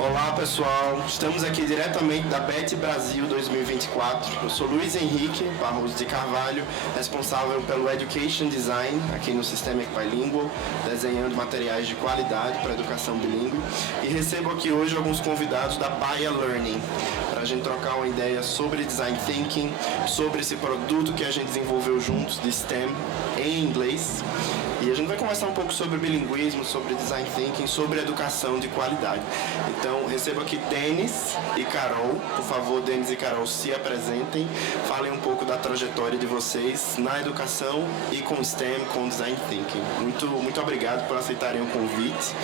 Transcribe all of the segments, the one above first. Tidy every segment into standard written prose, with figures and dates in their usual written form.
Olá pessoal, estamos aqui diretamente da BET Brasil 2024. Eu sou Luiz Henrique Barroso de Carvalho, responsável pelo Education Design aqui no Sistema Bilingual, desenhando materiais de qualidade para a educação bilíngue. E recebo aqui hoje alguns convidados da Paia Learning, para a gente trocar uma ideia sobre Design Thinking, sobre esse produto que a gente desenvolveu juntos de STEM em inglês. E a gente vai conversar um pouco sobre bilinguismo, sobre Design Thinking, sobre educação de qualidade. Então, recebo aqui Denis e Carol. Por favor, Denis e Carol, se apresentem. Falem um pouco da trajetória de vocês na educação e com STEM, com Design Thinking. Muito obrigado por aceitarem o convite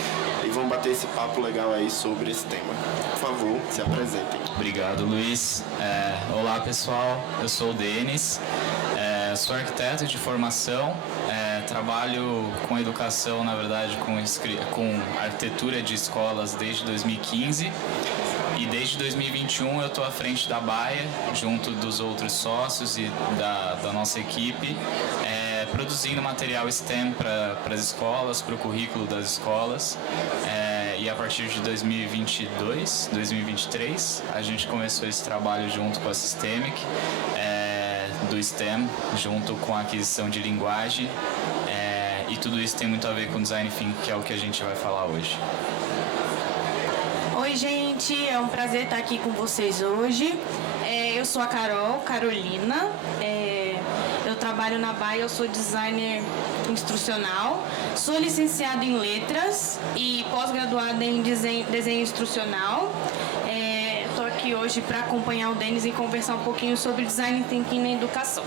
e vamos bater esse papo legal aí sobre esse tema. Por favor, se apresentem. Obrigado, Luiz. Olá, pessoal. Eu sou o Denis. Sou arquiteto de formação. Trabalho com educação, na verdade, com arquitetura de escolas desde 2015 e desde 2021 eu estou à frente da Baia, junto dos outros sócios e da nossa equipe, produzindo material STEM para as escolas, para o currículo das escolas. E a partir de 2022, 2023, a gente começou esse trabalho junto com a Systemic, do STEM, junto com a aquisição de linguagem. E tudo isso tem muito a ver com Design Thinking, que é o que a gente vai falar hoje. Oi, gente, é um prazer estar aqui com vocês hoje. Eu sou a Carolina, eu trabalho na Baia, eu sou designer instrucional, sou licenciada em letras e pós-graduada em desenho instrucional. Estou aqui hoje para acompanhar o Denis e conversar um pouquinho sobre Design Thinking na educação.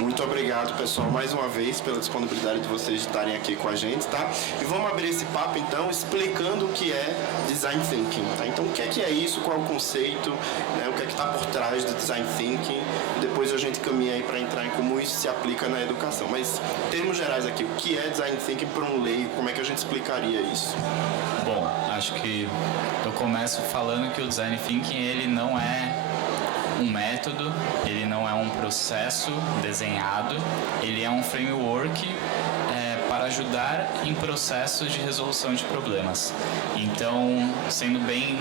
Muito obrigado, pessoal, mais uma vez pela disponibilidade de vocês de estarem aqui com a gente, tá? E vamos abrir esse papo, então, explicando o que é Design Thinking, tá? Então, o que é isso, qual é o conceito, né? O que é que está por trás do Design Thinking, e depois a gente caminha aí para entrar em como isso se aplica na educação. Mas, em termos gerais aqui, o que é Design Thinking para um leigo, como é que a gente explicaria isso? Bom, acho que eu começo falando que o Design Thinking, ele não é um método, ele não é um processo desenhado, ele é um framework para ajudar em processos de resolução de problemas. Então, sendo bem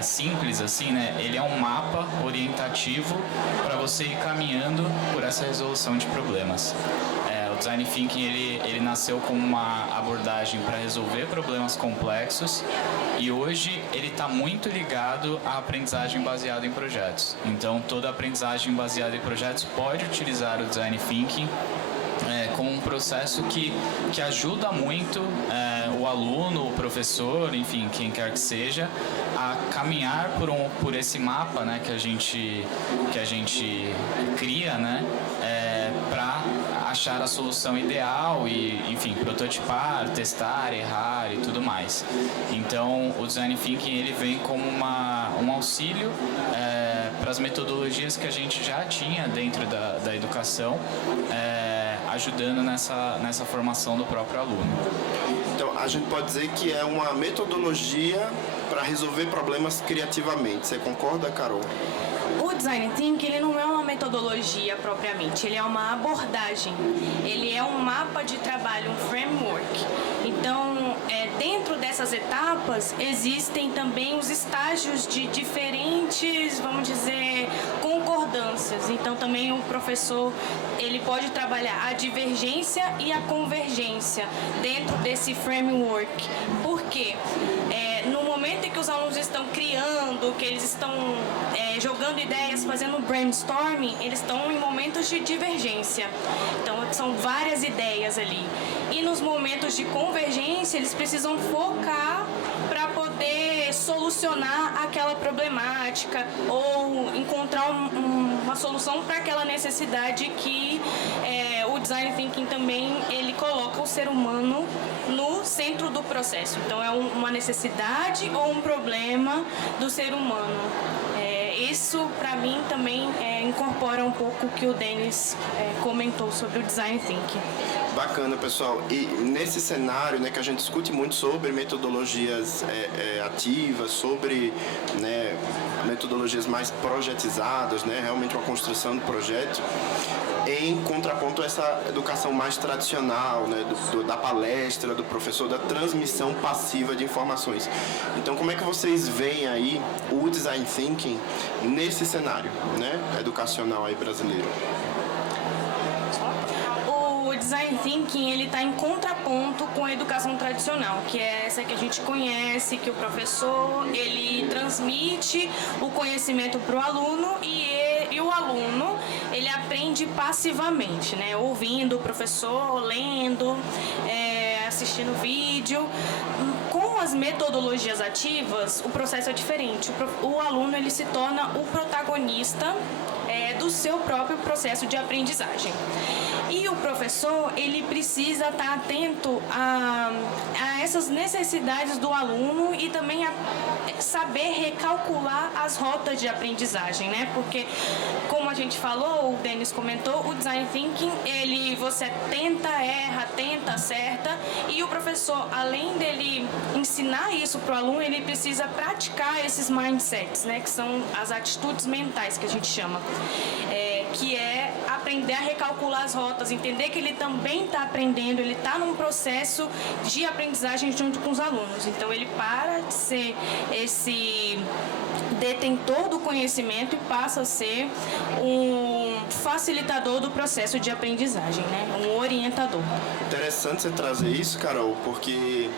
simples assim, né, ele é um mapa orientativo para você ir caminhando por essa resolução de problemas. O Design Thinking ele nasceu como uma abordagem para resolver problemas complexos e hoje ele está muito ligado à aprendizagem baseada em projetos. Então, toda aprendizagem baseada em projetos pode utilizar o Design Thinking como um processo que ajuda muito o aluno, o professor, enfim, quem quer que seja, a caminhar por esse mapa, né, que a gente cria, né, para achar a solução ideal e, enfim, prototipar, testar, errar e tudo mais. Então, o Design Thinking ele vem como um auxílio para as metodologias que a gente já tinha dentro da educação, ajudando nessa formação do próprio aluno. Então, a gente pode dizer que é uma metodologia para resolver problemas criativamente. Você concorda, Carol? O Design Thinking ele não é uma metodologia propriamente, ele é uma abordagem, ele é um mapa de trabalho, um framework. Então, dentro dessas etapas, existem também os estágios de diferentes, vamos dizer, concordâncias. Então, também o professor ele pode trabalhar a divergência e a convergência dentro desse framework. Por quê? No momento em que os alunos estão criando, que eles estão jogando ideias, fazendo brainstorming, eles estão em momentos de divergência. Então, são várias ideias ali. E nos momentos de convergência, eles precisam focar para poder solucionar aquela problemática ou encontrar uma solução para aquela necessidade que o Design Thinking também ele coloca o ser humano no centro do processo. Então, é uma necessidade ou um problema do ser humano. Isso, para mim, também incorpora um pouco o que o Denis comentou sobre o Design Thinking. Bacana, pessoal. E nesse cenário, né, que a gente discute muito sobre metodologias ativas, sobre, né, metodologias mais projetizadas, né, realmente uma construção de projeto, em contraponto a essa educação mais tradicional, né, da palestra, do professor, da transmissão passiva de informações. Então, como é que vocês veem aí o Design Thinking nesse cenário, né, educacional aí brasileiro? O Design Thinking, ele está em contraponto com a educação tradicional, que é essa que a gente conhece, que o professor, ele transmite o conhecimento para o aluno e o aluno, ele aprende passivamente, né? Ouvindo o professor, lendo, assistindo vídeo. Com as metodologias ativas, o processo é diferente. O aluno, ele se torna o protagonista do seu próprio processo de aprendizagem. E o professor, ele precisa estar atento a essas necessidades do aluno e também a saber recalcular as rotas de aprendizagem, né? Porque, como a gente falou, o Denis comentou, o Design Thinking, você tenta, erra, tenta, acerta, e o professor, além dele ensinar isso para o aluno, ele precisa praticar esses mindsets, né? Que são as atitudes mentais que a gente chama. Que é aprender a recalcular as rotas, entender que ele também está aprendendo, ele está num processo de aprendizagem junto com os alunos. Então, ele para de ser esse detentor do conhecimento e passa a ser um facilitador do processo de aprendizagem, né? Um orientador. Interessante você trazer isso, Carol, porque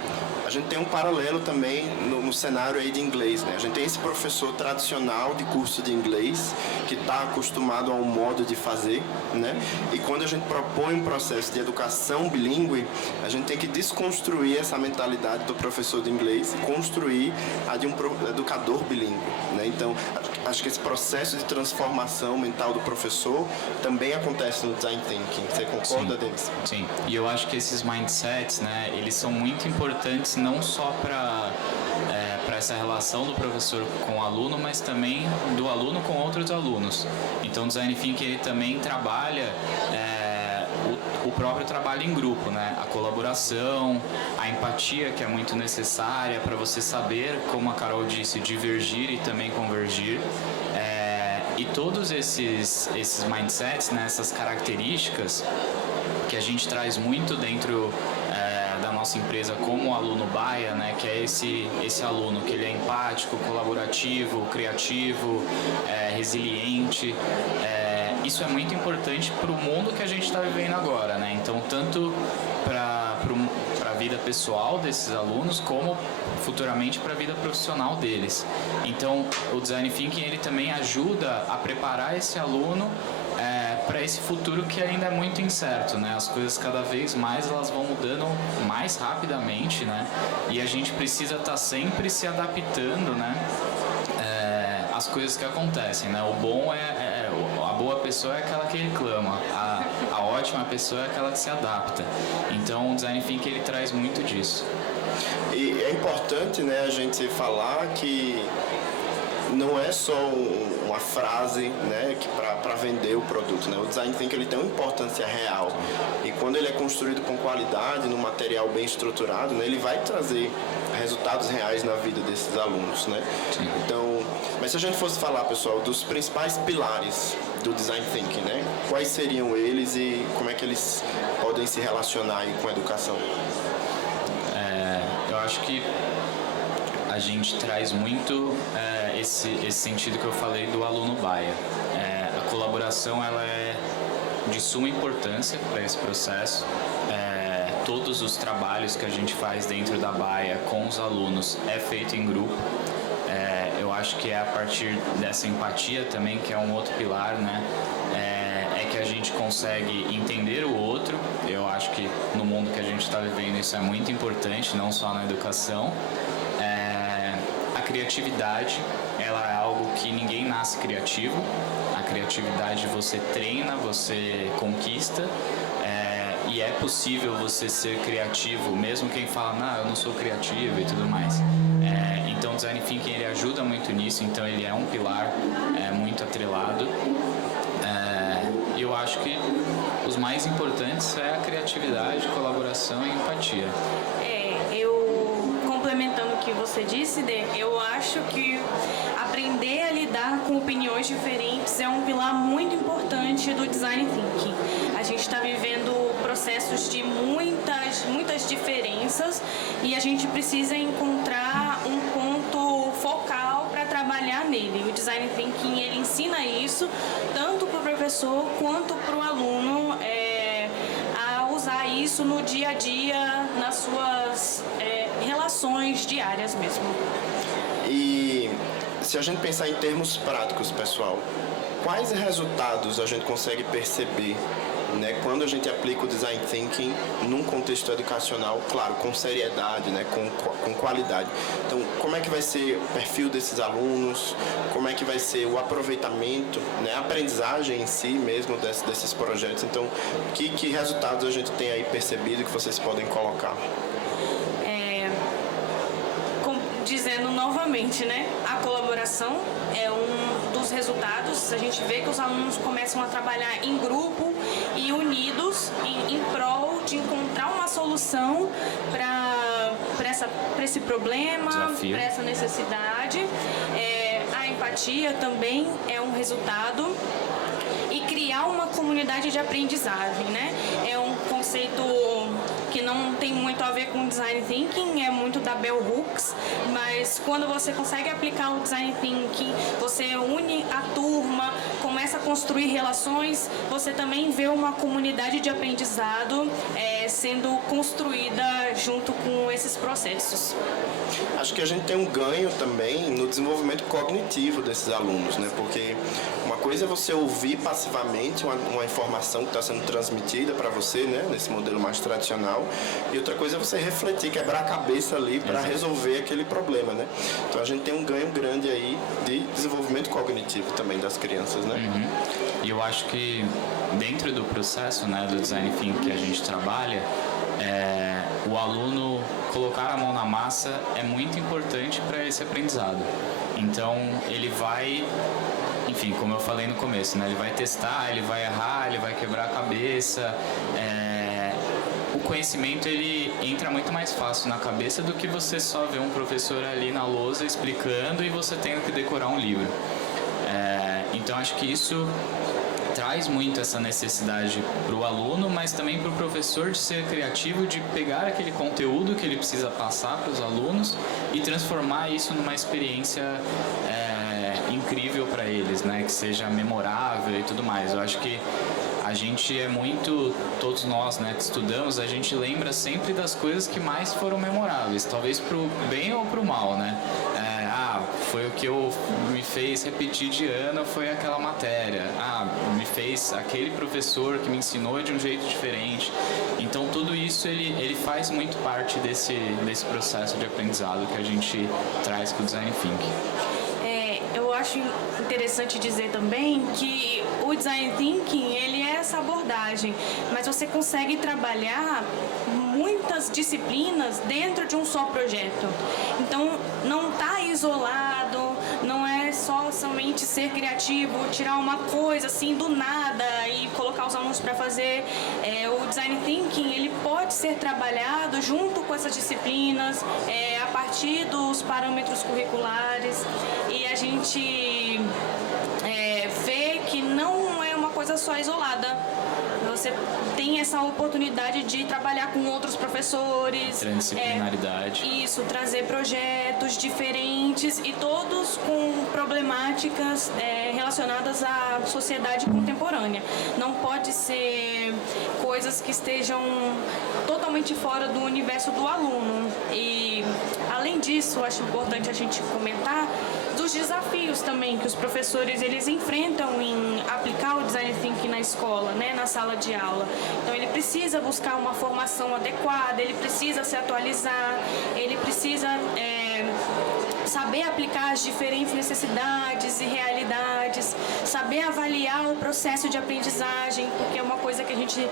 a gente tem um paralelo também no cenário aí de inglês, né? A gente tem esse professor tradicional de curso de inglês que está acostumado a um modo de fazer, né? E quando a gente propõe um processo de educação bilíngue, a gente tem que desconstruir essa mentalidade do professor de inglês e construir a de um educador bilíngue, né? Então, acho que esse processo de transformação mental do professor também acontece no Design Thinking. Você concorda, Denis? Sim, e eu acho que esses mindsets, né, eles são muito importantes não só para essa relação do professor com o aluno, mas também do aluno com outros alunos. Então, o Design Thinking, ele também trabalha o próprio trabalho em grupo, né? A colaboração, a empatia, que é muito necessária para você saber, como a Carol disse, divergir e também convergir. E todos esses mindsets, né, essas características que a gente traz muito dentro da nossa empresa como aluno Baia, né, que é esse aluno que ele é empático, colaborativo, criativo, resiliente. Isso é muito importante para o mundo que a gente está vivendo agora, né? Então, tanto para a vida pessoal desses alunos, como futuramente para a vida profissional deles. Então, o Design Thinking, ele também ajuda a preparar esse aluno para esse futuro que ainda é muito incerto, né? As coisas cada vez mais elas vão mudando mais rapidamente, né? E a gente precisa estar sempre se adaptando, né? As coisas que acontecem, né? O bom a boa pessoa é aquela que reclama, a ótima pessoa é aquela que se adapta. Então, o Design Thinking, ele traz muito disso. E é importante, né, a gente falar que não é só uma frase, né, para vender o produto, né? O Design Thinking, ele tem uma importância real, e quando ele é construído com qualidade, num material bem estruturado, né, ele vai trazer resultados reais na vida desses alunos, né? Sim. Então, mas se a gente fosse falar, pessoal, dos principais pilares do Design Thinking, né? Quais seriam eles e como é que eles podem se relacionar aí com a educação? Eu acho que a gente traz muito esse sentido que eu falei do aluno Baia. A colaboração, ela é de suma importância para esse processo. Todos os trabalhos que a gente faz dentro da Baia com os alunos é feito em grupo. Eu acho que é a partir dessa empatia também, que é um outro pilar, né? Que a gente consegue entender o outro. Eu acho que no mundo que a gente está vivendo isso é muito importante, não só na educação. A criatividade, ela é algo que ninguém nasce criativo. A criatividade você treina, você conquista. E é possível você ser criativo, mesmo quem fala, não, eu não sou criativo e tudo mais. Então o Design Thinking, ele ajuda muito nisso, então ele é um pilar muito atrelado. Eu acho que os mais importantes é a criatividade, colaboração e empatia. Eu complementando o que você disse, Dê, eu acho que aprender a lidar com opiniões diferentes é um pilar muito importante do Design Thinking. A gente está vivendo processos de muitas diferenças e a gente precisa encontrar um ponto focal para trabalhar nele. O Design Thinking, ele ensina isso tanto para o professor quanto para o aluno a usar isso no dia a dia, nas suas relações diárias mesmo. E se a gente pensar em termos práticos, pessoal, quais resultados a gente consegue perceber, né, quando a gente aplica o Design Thinking num contexto educacional, claro, com seriedade, né, com qualidade. Então, como é que vai ser o perfil desses alunos, como é que vai ser o aproveitamento, né, a aprendizagem em si mesmo desses projetos. Então, que resultados a gente tem aí percebido que vocês podem colocar? Dizendo novamente, né, a colaboração é um dos resultados. A gente vê que os alunos começam a trabalhar em grupo e unidos em prol de encontrar uma solução para esse problema, para essa necessidade. A empatia também é um resultado. E criar uma comunidade de aprendizagem, né? É um conceito que não tem muito a ver com Design Thinking, é muito da Bell Hooks, mas quando você consegue aplicar o Design Thinking, você une a turma, começa a construir relações, você também vê uma comunidade de aprendizado sendo construída junto com esses processos. Acho que a gente tem um ganho também no desenvolvimento cognitivo desses alunos, né? Porque uma coisa é você ouvir passivamente uma informação que está sendo transmitida para você, né, nesse modelo mais tradicional, e outra coisa é você refletir, quebrar a cabeça ali para resolver aquele problema, né? Então a gente tem um ganho grande aí de desenvolvimento cognitivo também das crianças, né? E eu acho que dentro do processo, né, do Design Thinking que a gente trabalha, o aluno colocar a mão na massa é muito importante para esse aprendizado. Então ele vai, enfim, como eu falei no começo, né, ele vai testar, ele vai errar, ele vai quebrar a cabeça. O conhecimento, ele entra muito mais fácil na cabeça do que você só ver um professor ali na lousa explicando e você tendo que decorar um livro. Então acho que isso traz muito essa necessidade para o aluno, mas também para o professor de ser criativo, de pegar aquele conteúdo que ele precisa passar para os alunos e transformar isso numa experiência incrível para eles, né? Que seja memorável e tudo mais. Eu acho que a gente é muito, todos nós, né, que estudamos, a gente lembra sempre das coisas que mais foram memoráveis, talvez pro bem ou pro mal, né? Foi o que me fez repetir de ano, foi aquela matéria. Me fez aquele professor que me ensinou de um jeito diferente. Então tudo isso ele faz muito parte desse processo de aprendizado que a gente traz com o Design Thinking. Eu acho interessante dizer também que o Design Thinking, ele é essa abordagem, mas você consegue trabalhar muitas disciplinas dentro de um só projeto. Então, não está isolado, não é só somente ser criativo, tirar uma coisa assim do nada e colocar os alunos para fazer. O Design Thinking, ele pode ser trabalhado junto com essas disciplinas, a partir dos parâmetros curriculares, e a gente vê que não é uma coisa só isolada. Você tem essa oportunidade de trabalhar com outros professores. Transdisciplinaridade. Isso, trazer projetos diferentes e todos com problemáticas relacionadas à sociedade contemporânea. Não pode ser coisas que estejam totalmente fora do universo do aluno. E, além disso, acho importante a gente comentar dos desafios também que os professores eles enfrentam em aplicar o Design Thinking na escola, né, na sala de aula. Então ele precisa buscar uma formação adequada, ele precisa se atualizar, ele precisa saber aplicar as diferentes necessidades e realidades, saber avaliar o processo de aprendizagem, porque uma coisa que a gente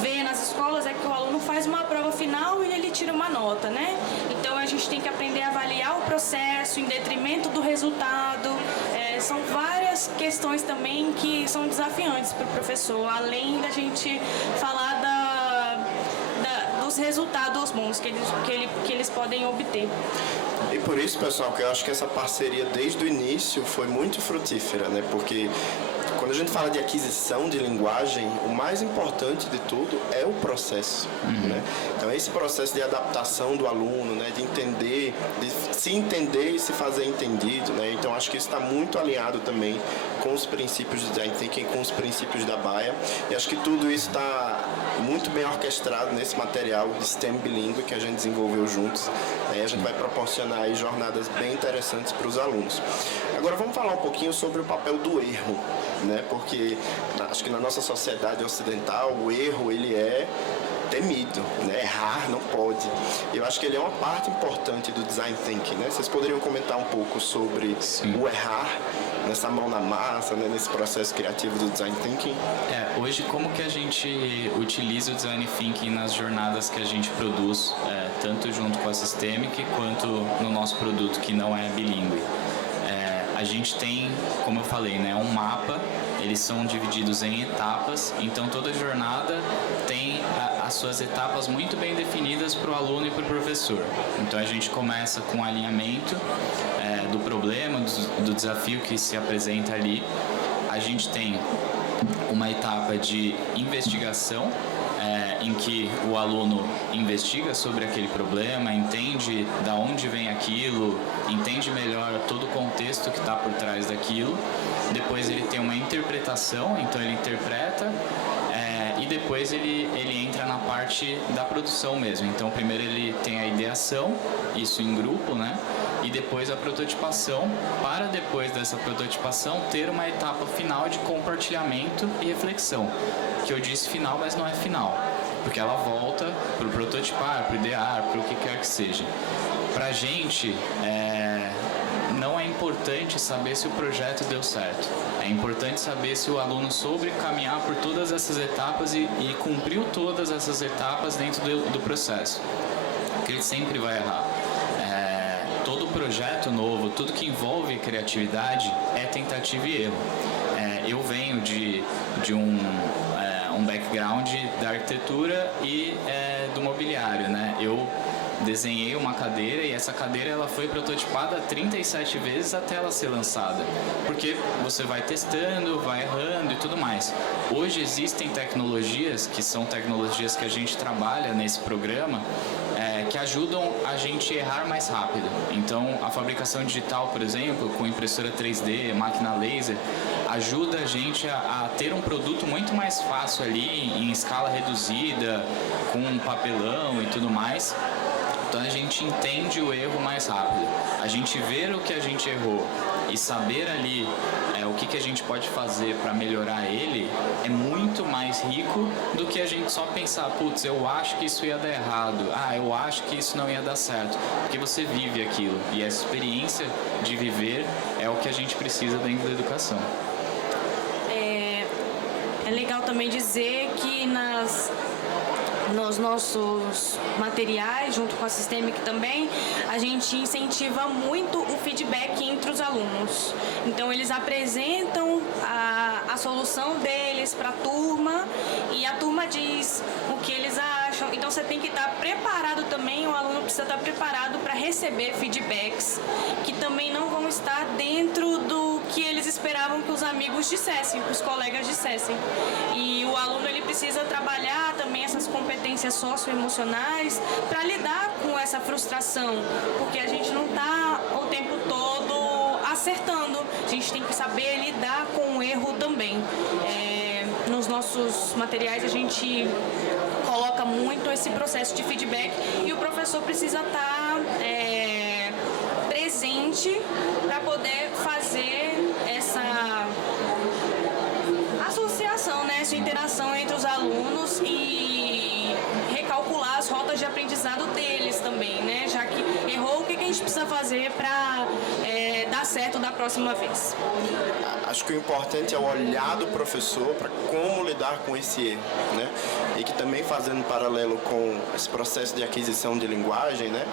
vê nas escolas é que o aluno faz uma prova final e ele tira uma nota, né? Então a gente tem que aprender a avaliar o processo em detrimento do resultado. São várias questões também que são desafiantes para o professor, além da gente falar os resultados bons que eles podem obter. E por isso, pessoal, que eu acho que essa parceria desde o início foi muito frutífera, né? Porque quando a gente fala de aquisição de linguagem, o mais importante de tudo é o processo, né? Então, esse processo de adaptação do aluno, né? De entender, de se entender e se fazer entendido, né? Então, acho que isso está muito alinhado também com os princípios de Design Thinking, com os princípios da Baia. E acho que tudo isso está muito bem orquestrado nesse material de STEM bilíngue que a gente desenvolveu juntos. Aí a gente vai proporcionar aí jornadas bem interessantes para os alunos. Agora vamos falar um pouquinho sobre o papel do erro, né? Porque acho que na nossa sociedade ocidental o erro ele é temido, né? Errar não pode. Eu acho que ele é uma parte importante do Design Thinking, né? Vocês poderiam comentar um pouco sobre o errar nessa mão na massa, né? Nesse processo criativo do Design Thinking? Hoje como que a gente utiliza o Design Thinking nas jornadas que a gente produz, tanto junto com a Systemic quanto no nosso produto que não é bilíngue? A gente tem, como eu falei, né, um mapa, eles são divididos em etapas, então toda jornada tem as suas etapas muito bem definidas para o aluno e para o professor. Então a gente começa com o alinhamento do problema, do desafio que se apresenta ali. A gente tem uma etapa de investigação, em que o aluno investiga sobre aquele problema, entende da onde vem aquilo, entende melhor todo o contexto que está por trás daquilo. Depois ele tem uma interpretação, então ele interpreta, e depois ele entra na parte da produção mesmo. Então primeiro ele tem a ideação, isso em grupo, né? E depois a prototipação, para depois dessa prototipação ter uma etapa final de compartilhamento e reflexão, que eu disse final, mas não é final, porque ela volta para o prototipar, para o idear, para o que quer que seja. Para a gente, não é importante saber se o projeto deu certo, é importante saber se o aluno soube caminhar por todas essas etapas e cumpriu todas essas etapas dentro do processo, porque ele sempre vai errar. Todo projeto novo, tudo que envolve criatividade é tentativa e erro. Eu venho de um background da arquitetura e do mobiliário, né? Eu desenhei uma cadeira e essa cadeira ela foi prototipada 37 vezes até ela ser lançada, porque você vai testando, vai errando e tudo mais. Hoje existem tecnologias que são tecnologias que a gente trabalha nesse programa, que ajudam a gente a errar mais rápido. Então, a fabricação digital, por exemplo, com impressora 3D, máquina laser, ajuda a gente a ter um produto muito mais fácil ali, em escala reduzida, com papelão e tudo mais. Então, a gente entende o erro mais rápido. A gente ver o que a gente errou e saber ali o que a gente pode fazer para melhorar ele é muito mais rico do que a gente só pensar, putz, eu acho que isso ia dar errado, eu acho que isso não ia dar certo, porque você vive aquilo e essa experiência de viver é o que a gente precisa dentro da educação. É legal também dizer que nos nossos materiais, junto com a Systemic também, a gente incentiva muito o feedback entre os alunos. Então, eles apresentam a solução deles para a turma e a turma diz o que eles acham. Então, você tem que estar preparado também, o aluno precisa estar preparado para receber feedbacks que também não vão estar dentro do que eles esperavam que os amigos dissessem, que os colegas dissessem. E o aluno ele precisa trabalhar também essas competências socioemocionais para lidar com essa frustração, porque a gente não está o tempo todo acertando, a gente tem que saber lidar com o erro também. Nos nossos materiais a gente coloca muito esse processo de feedback e o professor precisa estar presente para poder fazer essa associação, né, essa interação entre os alunos e recalcular as rotas de aprendizado deles também, né, já que errou, o que a gente precisa fazer para dar dar certo da próxima vez. Acho que o importante é o olhar do professor para como lidar com esse erro, né? E que também fazendo paralelo com esse processo de aquisição de linguagem, né?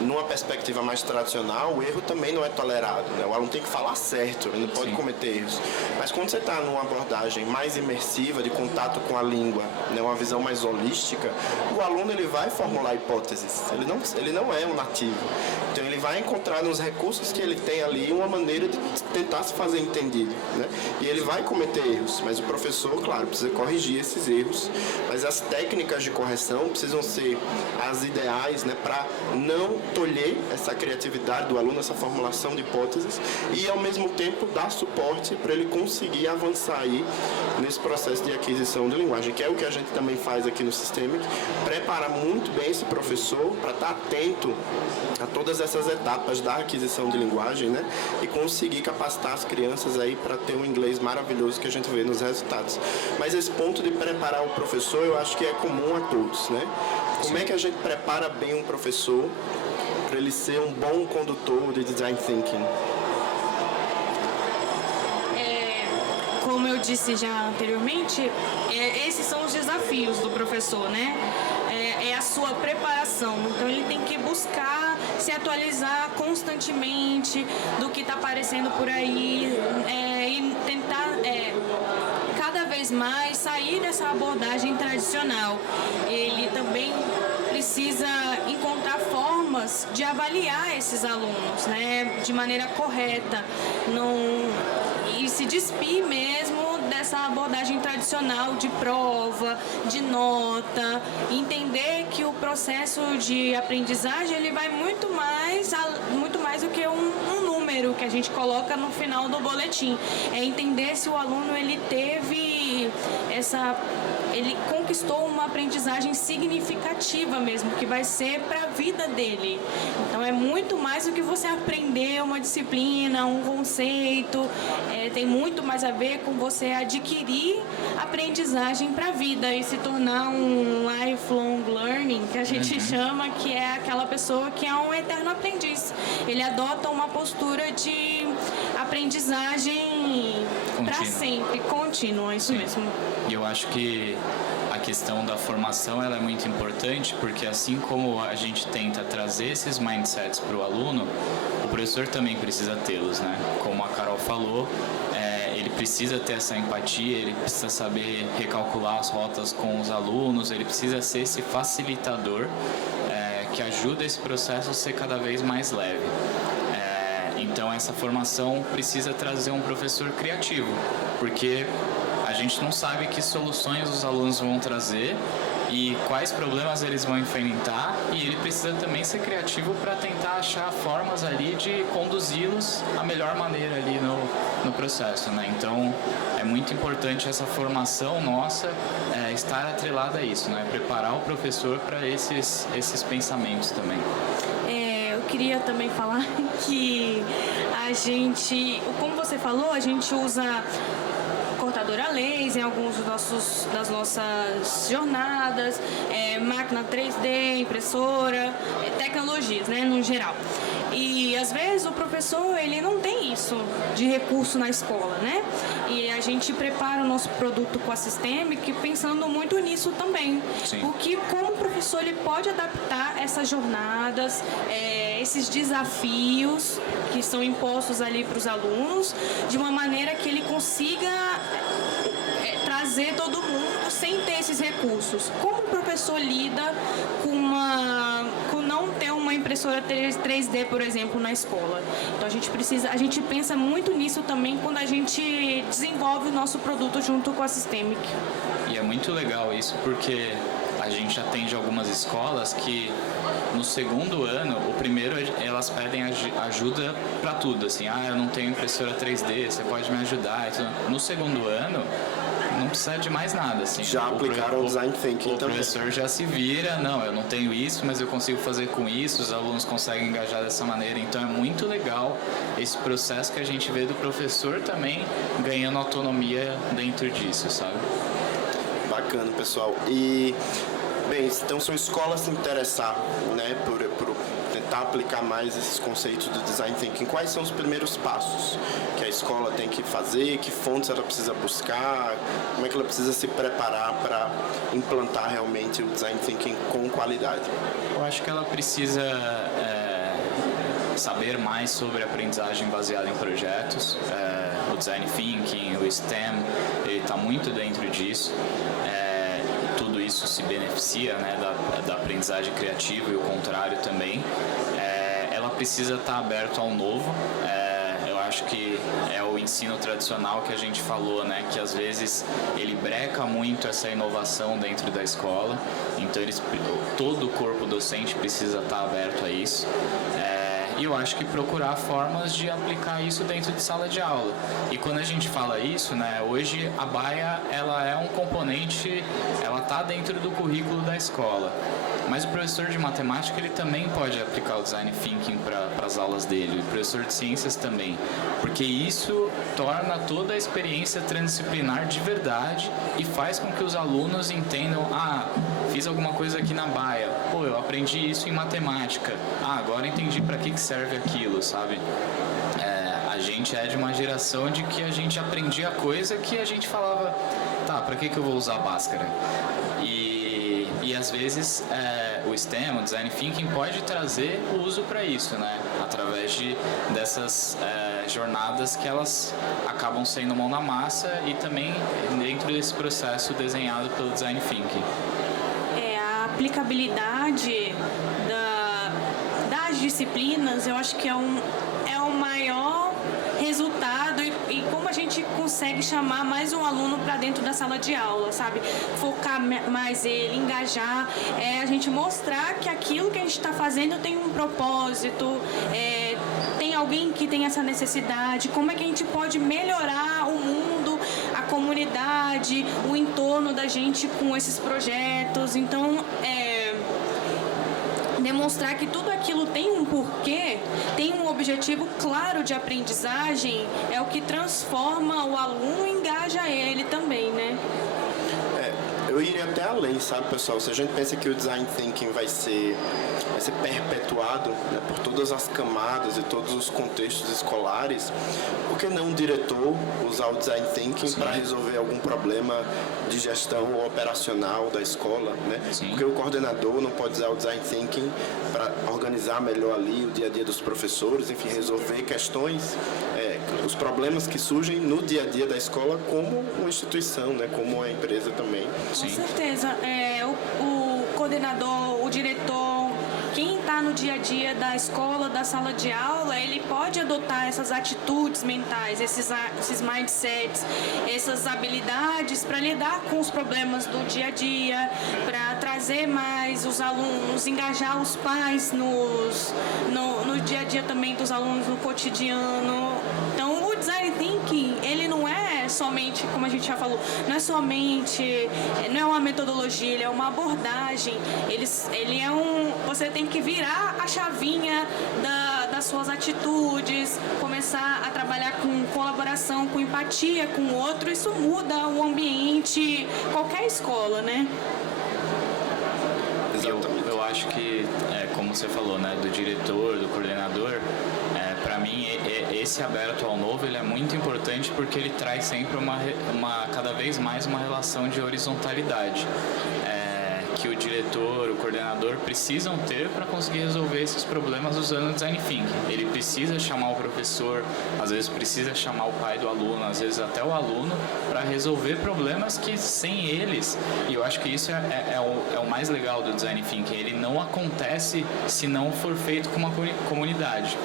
Numa perspectiva mais tradicional, o erro também não é tolerado, né? O aluno tem que falar certo, ele não pode cometer erros. Mas quando você está numa abordagem mais imersiva, de contato com a língua, né? Uma visão mais holística, o aluno ele vai formular hipóteses, ele não é um nativo. Então ele vai encontrar nos recursos que ele tem ali uma maneira de tentar se fazer entendido, né? E ele vai cometer erros, mas o professor, claro, precisa corrigir esses erros, mas as técnicas de correção precisam ser as ideais, né? Para não tolher essa criatividade do aluno, essa formulação de hipóteses e ao mesmo tempo dar suporte para ele conseguir avançar aí nesse processo de aquisição de linguagem, que é o que a gente também faz aqui no Systemic, preparar muito bem esse professor para estar atento a todas essas etapas da aquisição de linguagem, né? E conseguir capacitar as crianças aí para ter um inglês maravilhoso que a gente vê nos resultados. Mas esse ponto de preparar o professor, eu acho que é comum a todos, né? Como é que a gente prepara bem um professor para ele ser um bom condutor de design thinking? Como eu disse já anteriormente, esses são os desafios do professor, né? É a sua preparação. Então ele tem que buscar se atualizar constantemente do que está aparecendo por aí e tentar cada vez mais sair dessa abordagem tradicional. Ele também precisa encontrar formas de avaliar esses alunos, né, de maneira correta, e se despir mesmo dessa abordagem tradicional de prova, de nota, entender que o processo de aprendizagem ele vai muito mais do que um número que a gente coloca no final do boletim. É entender se o aluno ele conquistou uma aprendizagem significativa mesmo, que vai ser para a vida dele. Então é muito mais do que você aprender uma disciplina, um conceito, tem muito mais a ver com você adquirir aprendizagem para a vida e se tornar um lifelong learning, que a gente chama, que é aquela pessoa que é um eterno aprendiz. Ele adota uma postura de aprendizagem para sempre, contínua, isso mesmo. E eu acho que a questão da formação ela é muito importante, porque assim como a gente tenta trazer esses mindsets para o aluno, o professor também precisa tê-los, né? Como a Carol falou, ele precisa ter essa empatia, ele precisa saber recalcular as rotas com os alunos, ele precisa ser esse facilitador que ajuda esse processo a ser cada vez mais leve. Então essa formação precisa trazer um professor criativo, porque a gente não sabe que soluções os alunos vão trazer e quais problemas eles vão enfrentar, e ele precisa também ser criativo para tentar achar formas ali de conduzi-los da melhor maneira ali no processo, né? Então é muito importante essa formação nossa estar atrelada a isso, né? Preparar o professor para esses pensamentos também. Eu queria também falar que a gente, como você falou, a gente usa cortadora laser em alguns das nossas jornadas, máquina 3D, impressora, tecnologias, né, no geral. E às vezes o professor ele não tem isso de recurso na escola, né? E a gente prepara o nosso produto com a Systemic pensando muito nisso também. Sim. Porque como o professor ele pode adaptar essas jornadas, esses desafios que são impostos ali para os alunos, de uma maneira que ele consiga trazer todo mundo sem ter esses recursos. Como o professor lida com não ter uma impressora 3D, por exemplo, na escola? Então a gente pensa muito nisso também quando a gente desenvolve o nosso produto junto com a Systemic. E é muito legal isso, porque a gente atende algumas escolas que no segundo ano, o primeiro elas pedem ajuda para tudo, assim, eu não tenho impressora 3D, você pode me ajudar e tudo. No segundo ano não precisa de mais nada, assim. Já aplicaram o design thinking também. O professor já se vira, não, eu não tenho isso, mas eu consigo fazer com isso, os alunos conseguem engajar dessa maneira. Então é muito legal esse processo que a gente vê do professor também ganhando autonomia dentro disso, sabe? Bacana, pessoal. E, bem, então são escolas se interessar, né, por tentar aplicar mais esses conceitos do Design Thinking? Quais são os primeiros passos que a escola tem que fazer? Que fontes ela precisa buscar? Como é que ela precisa se preparar para implantar realmente o Design Thinking com qualidade? Eu acho que ela precisa saber mais sobre aprendizagem baseada em projetos. O Design Thinking, o STEM, ele está muito dentro disso. Tudo isso se beneficia, né, da aprendizagem criativa e o contrário também. Ela precisa estar aberta ao novo. Eu acho que é o ensino tradicional que a gente falou, né, que às vezes ele breca muito essa inovação dentro da escola. Então todo o corpo docente precisa estar aberto a isso. E eu acho que procurar formas de aplicar isso dentro de sala de aula. E quando a gente fala isso, né, hoje a BAIA ela é um componente, ela está dentro do currículo da escola. Mas o professor de matemática ele também pode aplicar o Design Thinking para as aulas dele, e o professor de ciências também, porque isso torna toda a experiência transdisciplinar de verdade e faz com que os alunos entendam, fiz alguma coisa aqui na BAIA, eu aprendi isso em matemática, agora entendi para que serve aquilo, sabe? A gente é de uma geração de que a gente aprendia coisa que a gente falava, para que eu vou usar Bhaskara? E às vezes o STEM, o Design Thinking, pode trazer o uso para isso, né? Através dessas jornadas que elas acabam sendo mão na massa e também dentro desse processo desenhado pelo Design Thinking. A aplicabilidade das disciplinas, eu acho que é o maior resultado e como a gente consegue chamar mais um aluno para dentro da sala de aula, sabe? Focar mais ele, engajar, a gente mostrar que aquilo que a gente está fazendo tem um propósito, tem alguém que tem essa necessidade, como é que a gente pode melhorar o mundo, a comunidade, o entorno da gente com esses projetos. Então, demonstrar que tudo aquilo tem um porquê, tem um objetivo claro de aprendizagem, é o que transforma o aluno e engaja ele também, né? Eu iria até além, sabe, pessoal? Se a gente pensa que o Design Thinking vai ser perpetuado, né, por todas as camadas e todos os contextos escolares, por que não o diretor usar o Design Thinking para resolver algum problema de gestão ou operacional da escola, né? Porque o coordenador não pode usar o Design Thinking para organizar melhor ali o dia a dia dos professores, enfim, resolver questões, os problemas que surgem no dia a dia da escola como uma instituição, né, como uma empresa também. Com certeza. O coordenador, o diretor, quem está no dia a dia da escola, da sala de aula, ele pode adotar essas atitudes mentais, esses mindsets, essas habilidades para lidar com os problemas do dia a dia, para trazer mais os alunos, engajar os pais no dia a dia também dos alunos, no cotidiano. Então, o Design Thinking, ele não é somente, como a gente já falou, não é uma metodologia, ele é uma abordagem. Ele é você tem que virar a chavinha das suas atitudes, começar a trabalhar com colaboração, com empatia com o outro. Isso muda o ambiente, qualquer escola, né? Eu acho que, como você falou, né, do diretor, do coordenador, para mim esse aberto ao novo ele é muito importante porque ele traz sempre cada vez mais uma relação de horizontalidade que o diretor, o coordenador precisam ter para conseguir resolver esses problemas usando o Design Thinking. Ele precisa chamar o professor, às vezes precisa chamar o pai do aluno, às vezes até o aluno, para resolver problemas que sem eles, e eu acho que isso é o mais legal do Design Thinking, ele não acontece se não for feito com uma comunidade.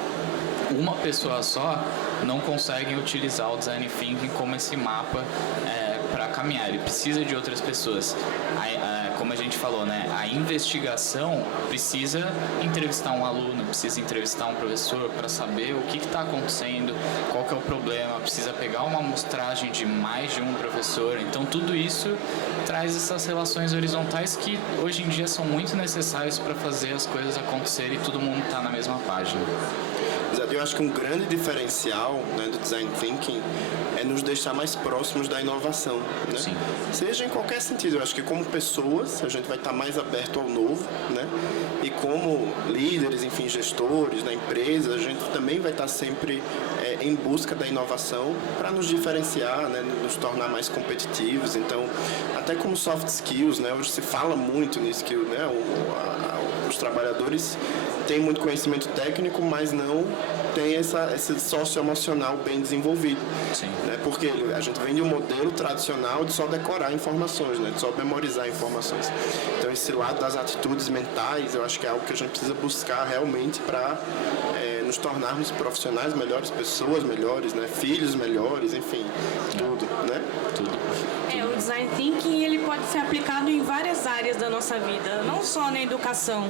Uma pessoa só não consegue utilizar o Design Thinking como esse mapa para caminhar, ele precisa de outras pessoas. Como a gente falou, né, a investigação precisa entrevistar um aluno, precisa entrevistar um professor para saber o que está acontecendo, qual que é o problema, precisa pegar uma amostragem de mais de um professor. Então tudo isso traz essas relações horizontais que hoje em dia são muito necessárias para fazer as coisas acontecerem e todo mundo está na mesma página. Exato, eu acho que um grande diferencial, né, do Design Thinking é nos deixar mais próximos da inovação, né? Sim. Seja em qualquer sentido. Eu acho que como pessoas a gente vai estar mais aberto ao novo, né? E como líderes, enfim, gestores da empresa, a gente também vai estar sempre em busca da inovação para nos diferenciar, né? Nos tornar mais competitivos. Então, até como soft skills, né? Hoje se fala muito nisso, que, né? Os trabalhadores têm muito conhecimento técnico, mas não tem esse socioemocional bem desenvolvido. Sim. Né? Porque a gente vem de um modelo tradicional de só decorar informações, né? De só memorizar informações. Então, esse lado das atitudes mentais, eu acho que é algo que a gente precisa buscar realmente para nos tornarmos profissionais melhores, pessoas melhores, né? Filhos melhores, enfim, tudo, né? Tudo. O Design Thinking ele pode ser aplicado em várias áreas da nossa vida, não só na educação.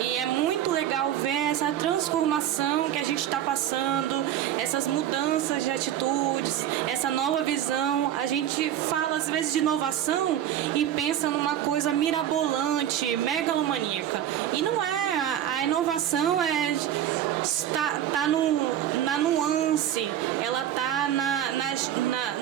E é muito legal ver essa transformação que a gente está passando, essas mudanças de atitudes, essa nova visão. A gente fala às vezes de inovação e pensa numa coisa mirabolante, megalomaníaca. E não é. A inovação está na nuance, ela está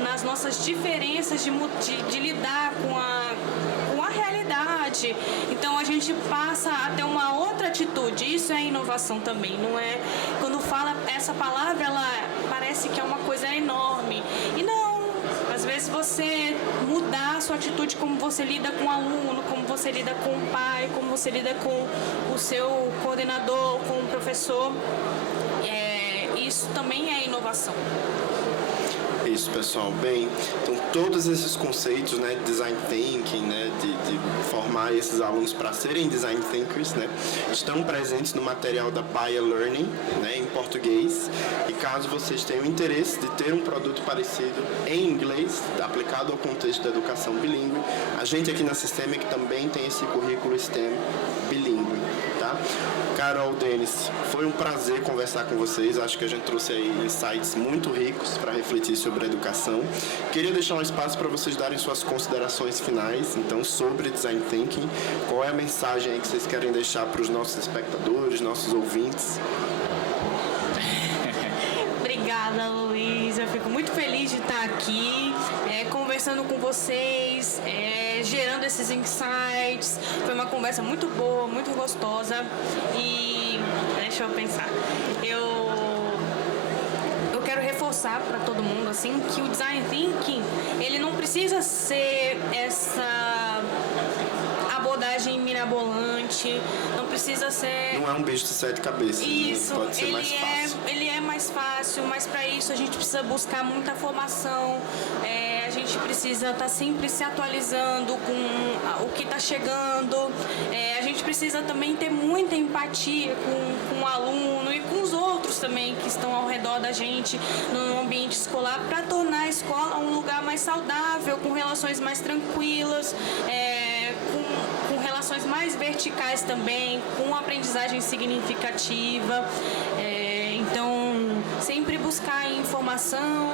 nas nossas diferenças de lidar com a realidade. Então a gente passa a ter uma outra atitude. Isso é inovação também. Não é quando fala essa palavra, ela parece que é uma coisa enorme. E não. Às vezes você mudar a sua atitude, como você lida com o aluno, como você lida com o pai, como você lida com o seu coordenador, com o professor, isso também é inovação. Isso, pessoal. Bem, então todos esses conceitos, né, de design thinking, né, de formar esses alunos para serem design thinkers, né, estão presentes no material da Baia Learning, né, em português. E caso vocês tenham interesse de ter um produto parecido em inglês, aplicado ao contexto da educação bilíngue, a gente aqui na Systemic também tem esse currículo STEM bilíngue, tá? Carol, Denis, foi um prazer conversar com vocês. Acho que a gente trouxe aí insights muito ricos para refletir sobre a educação. Queria deixar um espaço para vocês darem suas considerações finais, então, sobre Design Thinking. Qual é a mensagem aí que vocês querem deixar para os nossos espectadores, nossos ouvintes? Obrigada, Luiz. Eu fico muito feliz de estar aqui, conversando com vocês, gerando esses insights. Foi uma conversa muito boa, muito gostosa. E deixa eu pensar. Eu quero reforçar para todo mundo assim que o Design Thinking ele não precisa ser essa abordagem mirabolante, não precisa ser... Não é um bicho de 7 cabeças. Isso, pode ser mais fácil. Ele é mais fácil, mas para isso a gente precisa buscar muita formação, a gente precisa estar sempre se atualizando com o que está chegando, a gente precisa também ter muita empatia com o aluno e com os outros também que estão ao redor da gente no ambiente escolar para tornar a escola um lugar mais saudável, com relações mais tranquilas, com relações mais verticais também, com aprendizagem significativa. Então, sempre buscar informação,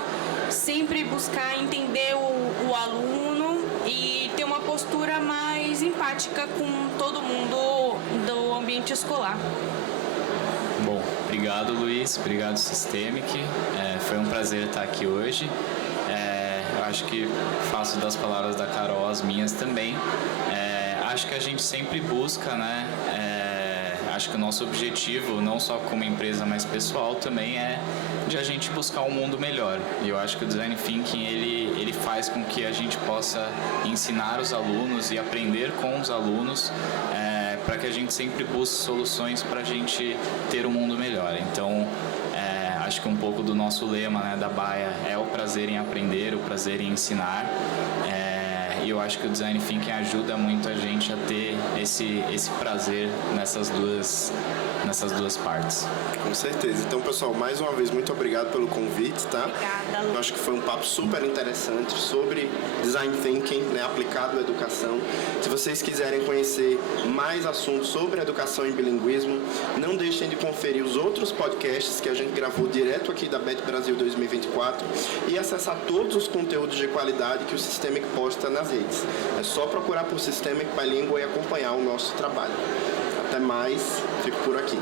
sempre buscar entender o aluno e ter uma postura mais empática com todo mundo do ambiente escolar. Bom, obrigado, Luiz, obrigado, Systemic. Foi um prazer estar aqui hoje. Eu acho que faço das palavras da Carol as minhas também. Acho que a gente sempre busca, né? Acho que o nosso objetivo, não só como empresa, mas pessoal também, é de a gente buscar um mundo melhor. E eu acho que o Design Thinking, ele faz com que a gente possa ensinar os alunos e aprender com os alunos, para que a gente sempre busque soluções para a gente ter um mundo melhor. Então, acho que um pouco do nosso lema, né, da Baia é o prazer em aprender, o prazer em ensinar. E eu acho que o Design Thinking ajuda muito a gente a ter esse prazer nessas duas partes. Com certeza. Então, pessoal, mais uma vez, muito obrigado pelo convite, tá? Obrigada, Lu. Eu acho que foi um papo super interessante sobre Design Thinking, né, aplicado à educação. Se vocês quiserem conhecer mais assuntos sobre educação e bilinguismo, não deixem de conferir os outros podcasts que a gente gravou direto aqui da BET Brasil 2024 e acessar todos os conteúdos de qualidade que o Systemic posta nas redes. É só procurar por Systemic Bilingual e acompanhar o nosso trabalho. Até mais, fico por aqui.